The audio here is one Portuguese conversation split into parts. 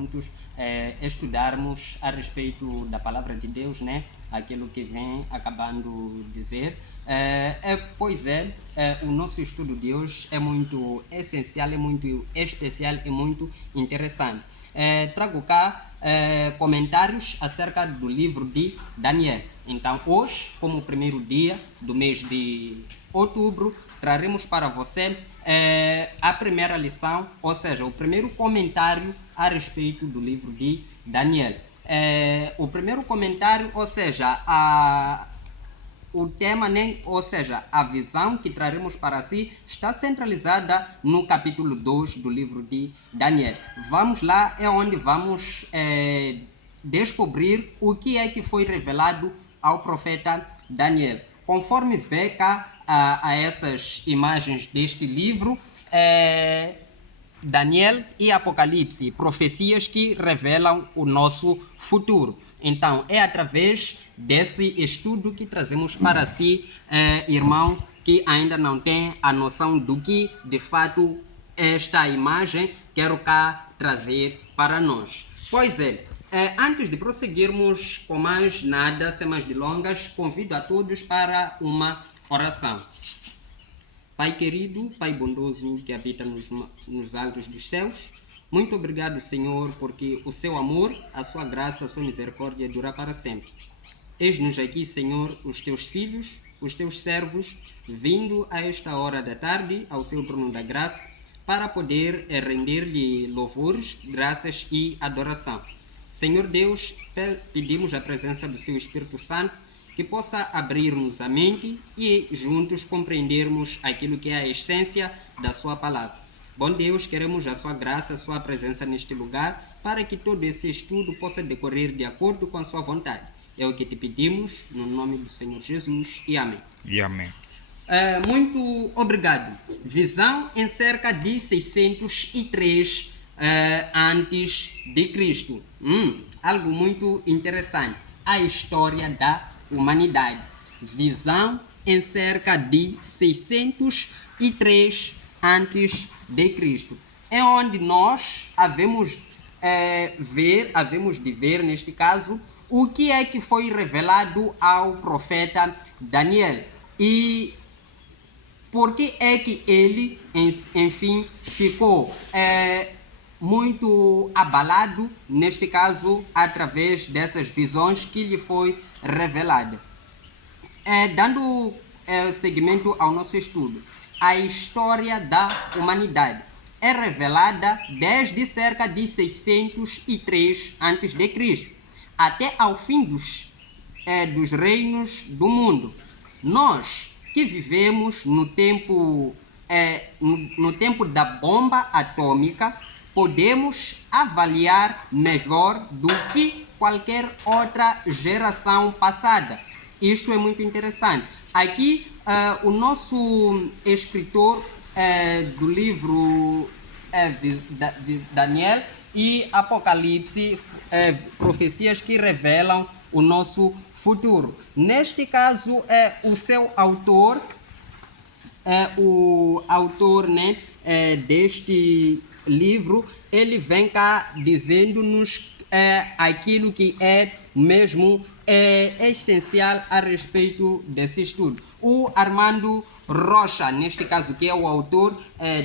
juntos estudarmos a respeito da palavra de Deus, né? Aquilo que vem acabando de dizer. O nosso estudo de hoje é muito essencial, é muito especial e muito interessante. Trago cá comentários acerca do livro de Daniel. Então, hoje, como o primeiro dia do mês de outubro, traremos para você a primeira lição, ou seja, o primeiro comentário a respeito do livro de Daniel. O primeiro comentário, ou seja, o tema, ou seja, a visão que traremos para si está centralizada no capítulo 2 do livro de Daniel. Vamos lá, é onde vamos descobrir o que é que foi revelado ao profeta Daniel. Conforme vê cá a essas imagens deste livro, Daniel e Apocalipse, profecias que revelam o nosso futuro. Então, é através desse estudo que trazemos para si, irmão, que ainda não tem a noção do que, de fato, esta imagem quero cá trazer para nós. Pois é, antes de prosseguirmos com mais nada, sem mais delongas, convido a todos para uma oração. Pai querido, Pai bondoso que habita nos altos dos céus, muito obrigado, Senhor, porque o seu amor, a sua graça, a sua misericórdia dura para sempre. Eis-nos aqui, Senhor, os teus filhos, os teus servos, vindo a esta hora da tarde ao seu trono da graça, para poder render-lhe louvores, graças e adoração. Senhor Deus, pedimos a presença do seu Espírito Santo, que possa abrir-nos a mente e juntos compreendermos aquilo que é a essência da sua palavra. Bom Deus, queremos a sua graça, a sua presença neste lugar, para que todo esse estudo possa decorrer de acordo com a sua vontade. É o que te pedimos, no nome do Senhor Jesus, e amém. E amém. Muito obrigado. Visão em cerca de 603 antes de Cristo. Algo muito interessante. A história da humanidade. Visão em cerca de 603 antes de Cristo. É onde nós havemos de ver neste caso o que é que foi revelado ao profeta Daniel e por que é que ele, enfim, ficou muito abalado, neste caso, através dessas visões que lhe foi revelada. Dando seguimento ao nosso estudo, a história da humanidade é revelada desde cerca de 603 a.C. até ao fim dos reinos do mundo. Nós que vivemos no tempo da bomba atômica, podemos avaliar melhor do que qualquer outra geração passada. Isto é muito interessante. Aqui, o nosso escritor do livro Daniel e Apocalipse, profecias que revelam o nosso futuro. Neste caso, o seu autor, o autor deste livro, ele vem cá dizendo-nos aquilo que é mesmo essencial a respeito desse estudo. O Armando Rocha, neste caso, que é o autor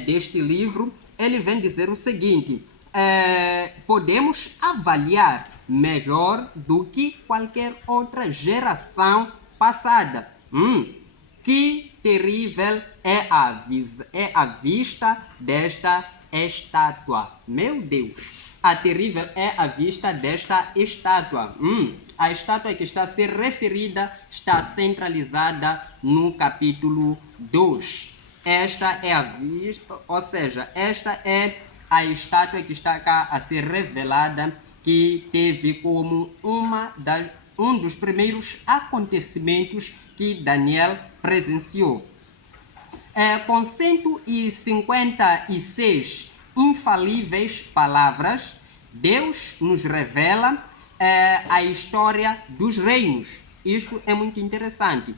deste livro, ele vem dizer o seguinte: podemos avaliar melhor do que qualquer outra geração passada. Que terrível é a vista desta estátua. Meu Deus! A terrível é a vista desta estátua. A estátua que está a ser referida está centralizada no capítulo 2. Esta é a vista, ou seja, esta é a estátua que está cá a ser revelada, que teve como um dos primeiros acontecimentos que Daniel presenciou. Com 156 infalíveis palavras, Deus nos revela a história dos reinos. Isto é muito interessante.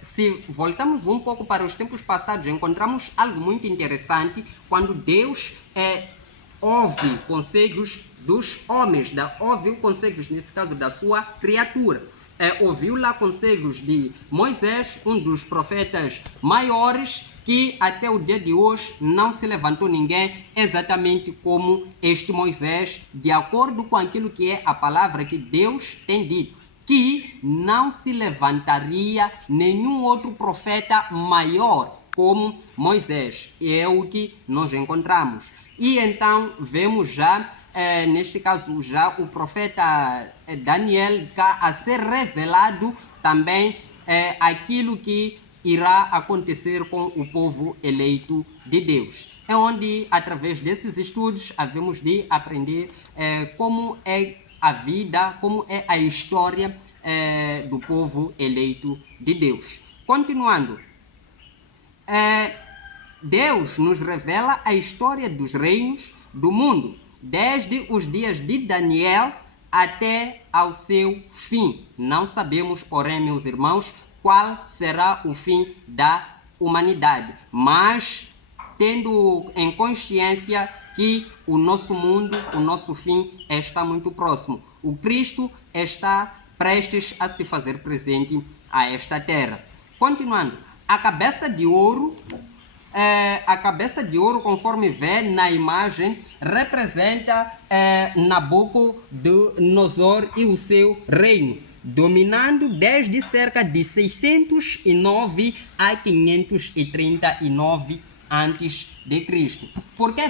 Se voltamos um pouco para os tempos passados, encontramos algo muito interessante quando Deus ouve conselhos dos homens, ouviu conselhos, nesse caso, da sua criatura. Ouviu lá conselhos de Moisés, um dos profetas maiores, que até o dia de hoje não se levantou ninguém exatamente como este Moisés, de acordo com aquilo que é a palavra que Deus tem dito, que não se levantaria nenhum outro profeta maior como Moisés. E é o que nós encontramos. E então vemos já, neste caso, já o profeta Daniel cá a ser revelado também aquilo que irá acontecer com o povo eleito de Deus. É onde, através desses estudos, havemos de aprender como é a vida, como é a história do povo eleito de Deus. Continuando, Deus nos revela a história dos reinos do mundo, desde os dias de Daniel até ao seu fim. Não sabemos, porém, meus irmãos, qual será o fim da humanidade, mas tendo em consciência que o nosso mundo, o nosso fim está muito próximo. O Cristo está prestes a se fazer presente a esta terra. Continuando, a cabeça de ouro, conforme vê na imagem, representa Nabucodonosor e o seu reino, dominando desde cerca de 609 a 539 antes de Cristo. Porque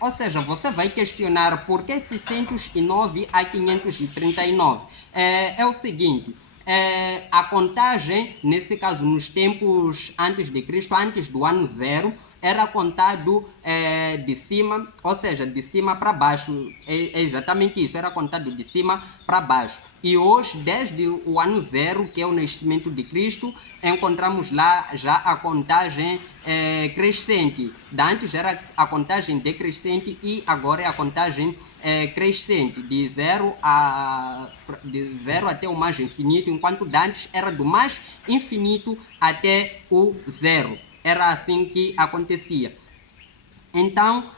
ou seja, você vai questionar por que 609 a 539. É o seguinte, a contagem, nesse caso, nos tempos antes de Cristo, antes do ano zero, era contado de cima, ou seja, de cima para baixo. É exatamente isso, era contado de cima para baixo. E hoje, desde o ano zero, que é o nascimento de Cristo, encontramos lá já a contagem crescente. Antes era a contagem decrescente e agora é a contagem crescente, de zero até o mais infinito, enquanto antes era do mais infinito até o zero. Era assim que acontecia. Então,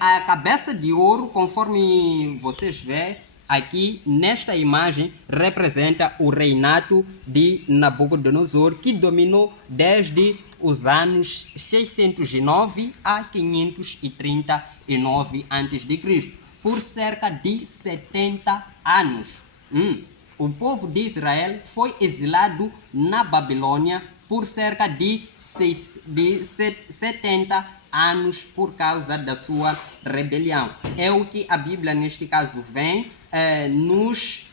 a cabeça de ouro, conforme vocês veem aqui nesta imagem, representa o reinado de Nabucodonosor, que dominou desde os anos 609 a 539 a.C., por cerca de 70 anos. O povo de Israel foi exilado na Babilônia por cerca de 70 anos por causa da sua rebelião. É o que a Bíblia, neste caso, vem nos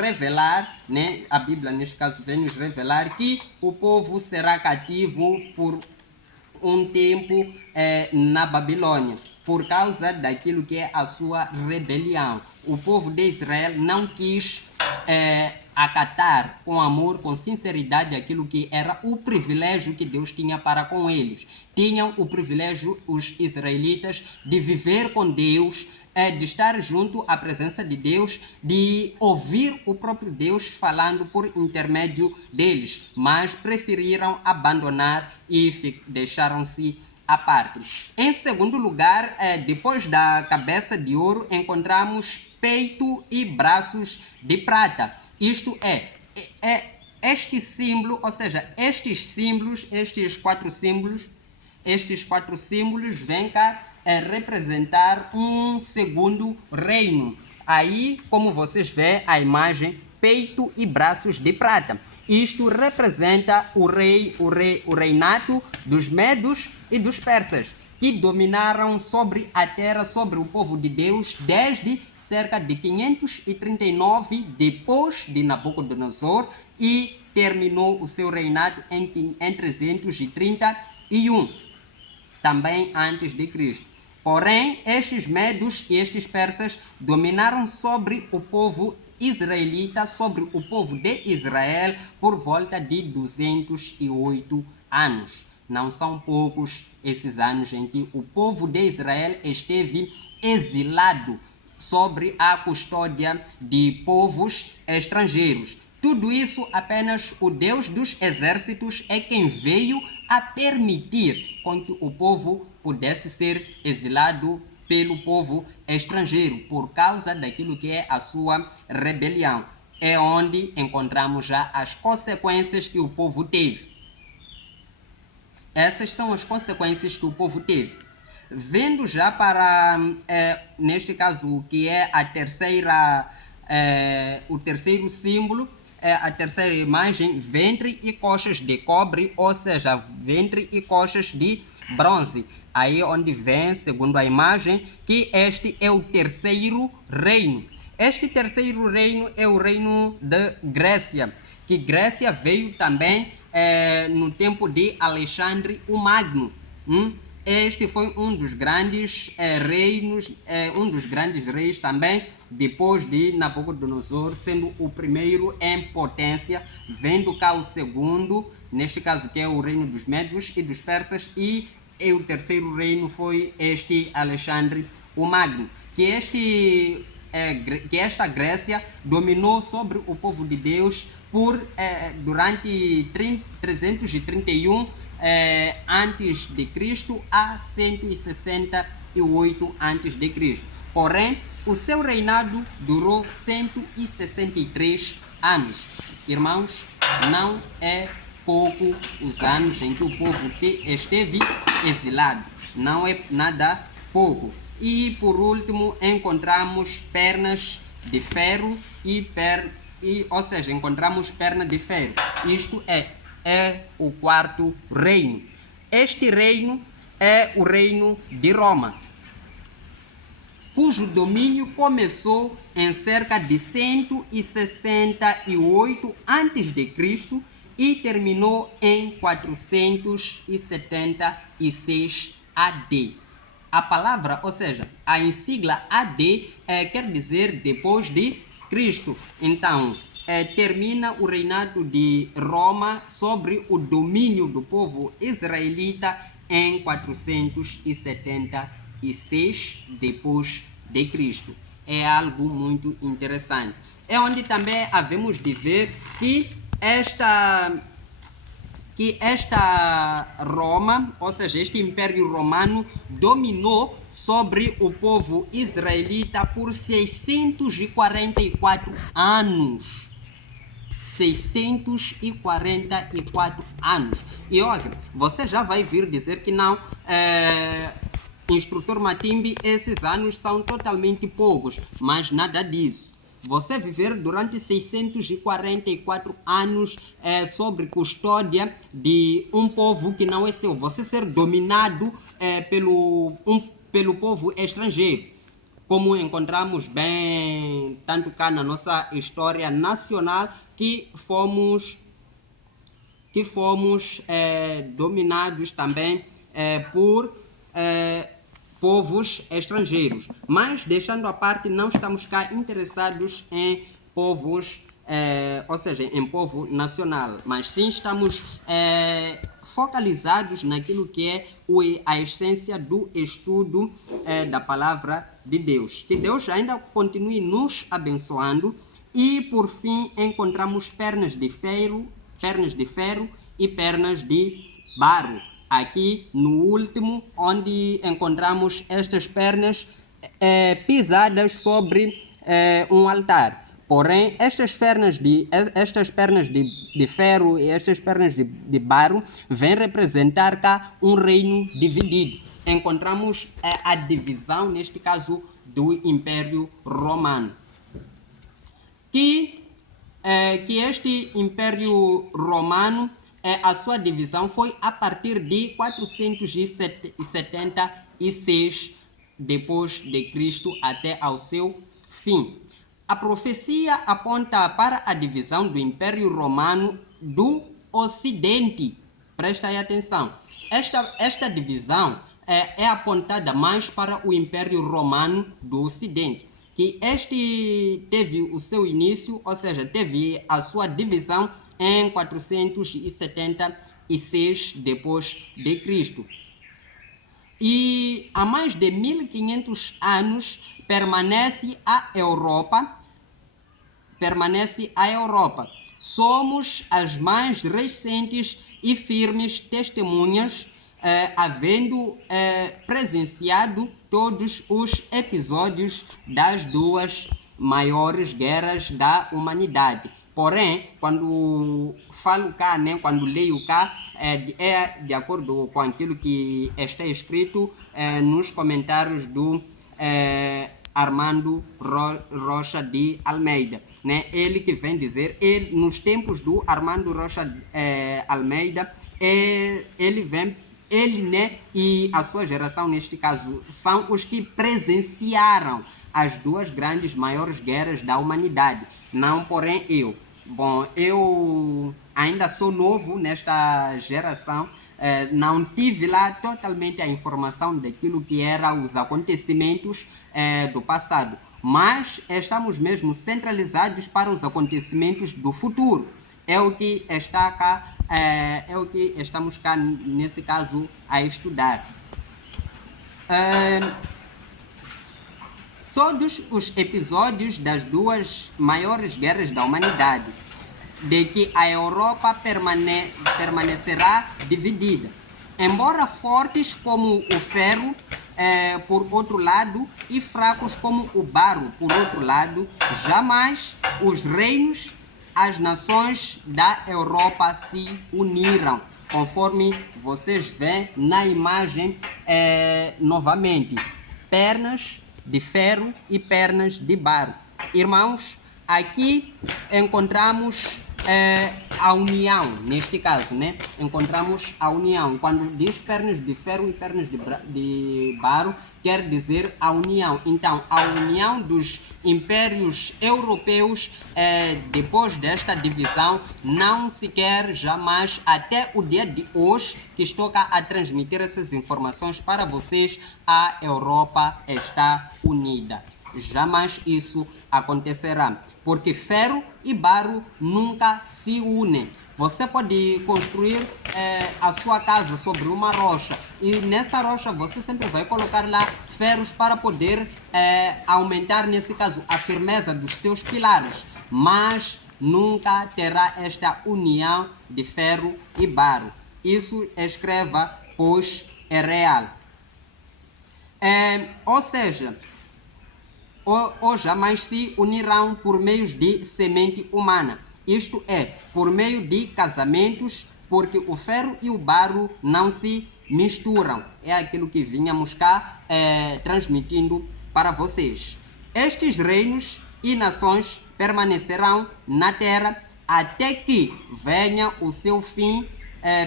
revelar, né? A Bíblia, neste caso, vem nos revelar que o povo será cativo por um tempo na Babilônia, por causa daquilo que é a sua rebelião. O povo de Israel não quis acatar com amor, com sinceridade, aquilo que era o privilégio que Deus tinha para com eles. Tinham o privilégio, os israelitas, de viver com Deus, de estar junto à presença de Deus, de ouvir o próprio Deus falando por intermédio deles, mas preferiram abandonar e deixaram-se à parte. Em segundo lugar, depois da cabeça de ouro, encontramos peito e braços de prata. Isto este símbolo, ou seja, estes quatro símbolos vêm cá representar um segundo reino. Aí, como vocês veem a imagem, peito e braços de prata. Isto representa o reinado dos medos e dos persas, que dominaram sobre a terra, sobre o povo de Deus, desde cerca de 539 depois de Nabucodonosor, e terminou o seu reinado em 331, também antes de Cristo. Porém, estes medos e estes persas dominaram sobre o povo israelita, sobre o povo de Israel, por volta de 208 anos. Não são poucos esses anos em que o povo de Israel esteve exilado sobre a custódia de povos estrangeiros. Tudo isso apenas o Deus dos exércitos é quem veio a permitir com que o povo pudesse ser exilado pelo povo estrangeiro, por causa daquilo que é a sua rebelião. É onde encontramos já as consequências que o povo teve. Essas são as consequências que o povo teve. Vendo já para, neste caso, o que é a terceira, o terceiro símbolo, a terceira imagem, ventre e coxas de cobre, ou seja, ventre e coxas de bronze. Aí onde vem, segundo a imagem, que este é o terceiro reino. Este terceiro reino é o reino da Grécia, que Grécia veio também no tempo de Alexandre o Magno. Este foi um dos grandes reinos, um dos grandes reis também, depois de Nabucodonosor, sendo o primeiro em potência, vendo cá o segundo, neste caso que é o reino dos Médios e dos Persas, e o terceiro reino foi este Alexandre o Magno, que esta Grécia dominou sobre o povo de Deus durante 331 antes de Cristo a 168 antes de Cristo. Porém, o seu reinado durou 163 anos. Irmãos, não é pouco os anos em que o povo esteve exilado. Não é nada pouco. E por último, encontramos pernas de ferro ou seja, encontramos perna de ferro. Isto é o quarto reino. Este reino é o reino de Roma, cujo domínio começou em cerca de 168 a.C. e terminou em 476 AD. A palavra, ou seja, a sigla AD quer dizer depois de Cristo. Então, termina o reinado de Roma sobre o domínio do povo israelita em 476 depois de Cristo. É algo muito interessante. É onde também havemos de ver que esta Roma, ou seja, este Império Romano, dominou sobre o povo israelita por 644 anos. 644 anos. E olha, você já vai vir dizer que não, instrutor Matimbi, esses anos são totalmente poucos, mas nada disso. Você viver durante 644 anos sob custódia de um povo que não é seu, você ser dominado pelo povo estrangeiro, como encontramos bem tanto cá na nossa história nacional, que fomos dominados também por povos estrangeiros. Mas, deixando à parte, não estamos cá interessados em povos, ou seja, em povo nacional, mas sim estamos focalizados naquilo que é a essência do estudo da palavra de Deus. Que Deus ainda continue nos abençoando. E, por fim, encontramos pernas de ferro e pernas de barro. Aqui no último, onde encontramos estas pernas pisadas sobre um altar. Porém, estas pernas de ferro e estas pernas de barro vêm representar cá um reino dividido. Encontramos a divisão, neste caso, do Império Romano. Que este Império Romano, a sua divisão foi a partir de 476 depois de Cristo até ao seu fim. A profecia aponta para a divisão do Império Romano do Ocidente. Presta aí atenção. Esta divisão é apontada mais para o Império Romano do Ocidente, que este teve o seu início, ou seja, teve a sua divisão em 476 depois de Cristo. E há mais de 1500 anos permanece a Europa. Somos as mais recentes e firmes testemunhas, havendo presenciado todos os episódios das duas maiores guerras da humanidade. Porém, quando falo cá, né, quando leio cá, é de acordo com aquilo que está escrito nos comentários do Armando Rocha de Almeida, né? Ele que vem dizer, nos tempos do Armando Rocha Almeida, ele, né, e a sua geração, neste caso, são os que presenciaram as duas grandes, maiores guerras da humanidade. Não, porém, eu. Bom, eu ainda sou novo nesta geração, não tive lá totalmente a informação daquilo que eram os acontecimentos do passado, mas estamos mesmo centralizados para os acontecimentos do futuro. É o que está cá, é o que estamos cá, nesse caso, a estudar. Todos os episódios das duas maiores guerras da humanidade, de que a Europa permanecerá dividida. Embora fortes como o ferro, por outro lado, e fracos como o barro, por outro lado, jamais os reinos, as nações da Europa se uniram, conforme vocês veem na imagem novamente. Pernas de ferro e pernas de barro. Irmãos, aqui encontramos a união, neste caso, né? Encontramos a união. Quando diz pernas de ferro e pernas de barro, quer dizer a união. Então, a união dos impérios europeus, depois desta divisão, não se quer jamais, até o dia de hoje, que estou cá a transmitir essas informações para vocês, a Europa está unida. Jamais isso acontecerá, porque ferro e barro nunca se unem. Você pode construir a sua casa sobre uma rocha, e nessa rocha você sempre vai colocar lá ferros para poder aumentar, nesse caso, a firmeza dos seus pilares, mas nunca terá esta união de ferro e barro. Isso escreva, pois é real. Ou seja, ou jamais se unirão por meios de semente humana. Isto é, por meio de casamentos, porque o ferro e o barro não se misturam. É aquilo que vínhamos cá transmitindo para vocês. Estes reinos e nações permanecerão na terra até que venha o seu fim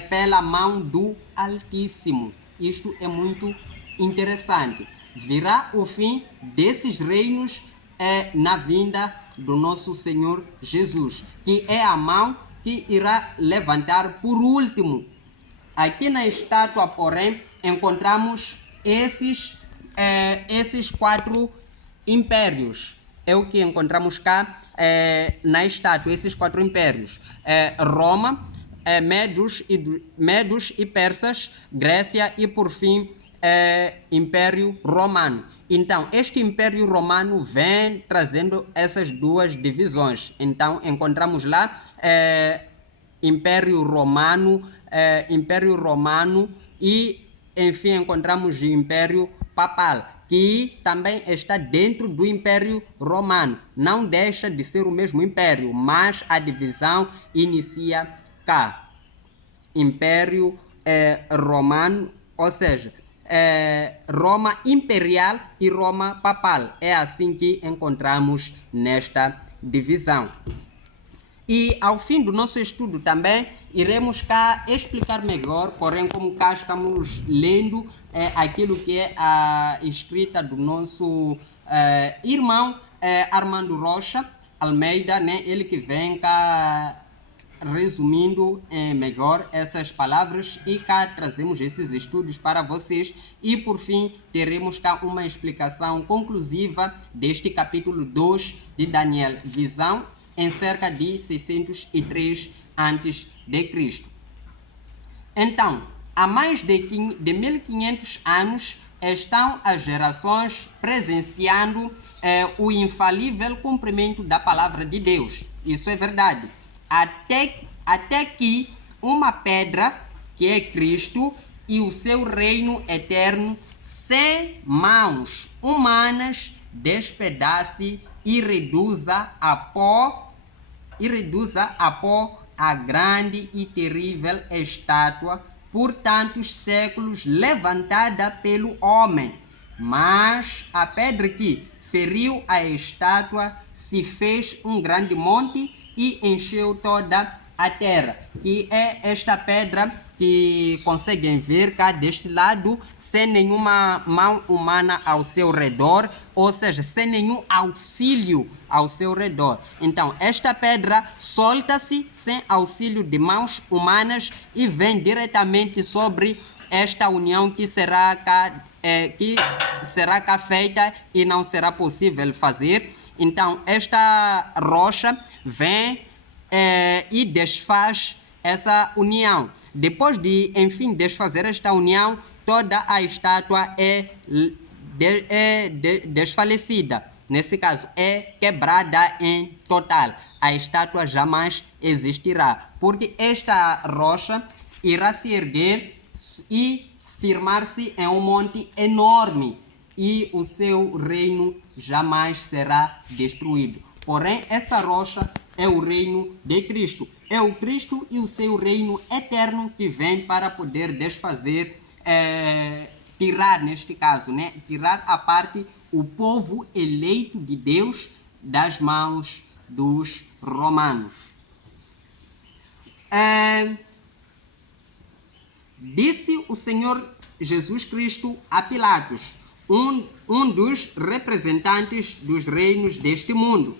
pela mão do Altíssimo. Isto é muito interessante. Virá o fim desses reinos na vinda do nosso Senhor Jesus, que é a mão que irá levantar por último. Aqui na estátua, porém, encontramos esses 4 impérios. É o que encontramos cá na estátua, esses 4 impérios. Roma, Medos e Persas, Grécia e, por fim, Império Romano. Então, este Império Romano vem trazendo essas duas divisões. Então, encontramos lá Império Romano e, enfim, encontramos o Império Papal, que também está dentro do Império Romano. Não deixa de ser o mesmo império, mas a divisão inicia cá. Império Romano, ou seja, Roma Imperial e Roma Papal. É assim que encontramos nesta divisão. E ao fim do nosso estudo também iremos cá explicar melhor, porém como cá estamos lendo aquilo que é a escrita do nosso irmão Armando Rocha Almeida, né? Ele que vem cá resumindo melhor essas palavras, e cá trazemos esses estudos para vocês, e por fim teremos cá uma explicação conclusiva deste capítulo 2 de Daniel, visão em cerca de 603 a.C. Então, há mais de 1500 anos estão as gerações presenciando o infalível cumprimento da palavra de Deus. Isso é verdade. Até que uma pedra, que é Cristo, e o seu reino eterno sem mãos humanas, despedace e reduza a pó a grande e terrível estátua por tantos séculos levantada pelo homem. Mas a pedra que feriu a estátua se fez um grande monte e encheu toda a terra. Que é esta pedra que conseguem ver cá deste lado, sem nenhuma mão humana ao seu redor, ou seja, sem nenhum auxílio ao seu redor. Então, esta pedra solta-se sem auxílio de mãos humanas e vem diretamente sobre esta união que será cá feita e não será possível fazer. Então, esta rocha vem e desfaz essa união. Depois de, enfim, desfazer esta união, toda a estátua é desfalecida. Nesse caso, é quebrada em total. A estátua jamais existirá, porque esta rocha irá se erguer e firmar-se em um monte enorme e o seu reino jamais será destruído. Porém, essa rocha é o reino de Cristo. É o Cristo e o seu reino eterno que vem para poder desfazer, tirar, neste caso, né? Tirar a parte o povo eleito de Deus das mãos dos romanos. Disse o Senhor Jesus Cristo a Pilatos, um dos representantes dos reinos deste mundo: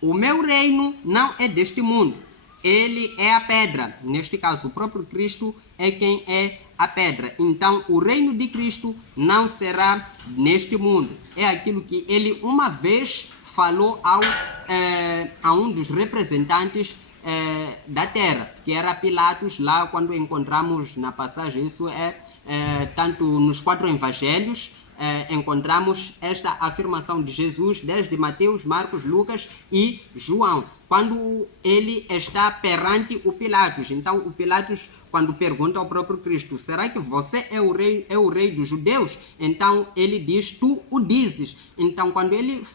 o meu reino não é deste mundo. Ele é a pedra. Neste caso, o próprio Cristo é quem é a pedra. Então, o reino de Cristo não será neste mundo. É aquilo que ele uma vez falou a um dos representantes da terra, que era Pilatos, lá quando encontramos na passagem, isso tanto nos 4 evangelhos, encontramos esta afirmação de Jesus desde Mateus, Marcos, Lucas e João, quando ele está perante o Pilatos. Então o Pilatos, quando pergunta ao próprio Cristo: será que você é o rei dos judeus? Então ele diz: tu o dizes. Então quando ele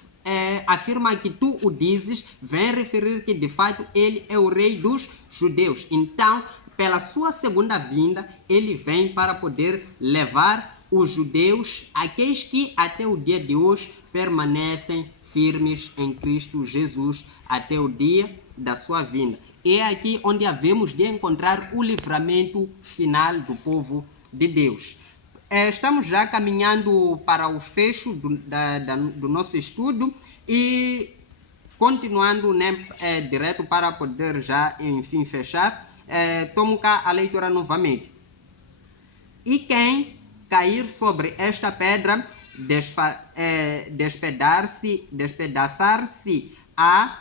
afirma que tu o dizes, vem referir que de fato ele é o rei dos judeus. Então, pela sua segunda vinda, ele vem para poder levar os judeus, aqueles que até o dia de hoje permanecem firmes em Cristo Jesus até o dia da sua vinda. É aqui onde havemos de encontrar o livramento final do povo de Deus. Estamos já caminhando para o fecho do nosso estudo e continuando, né, direto para poder já, enfim, fechar, tomo cá a leitura novamente. E quem cair sobre esta pedra, despedaçar-se-á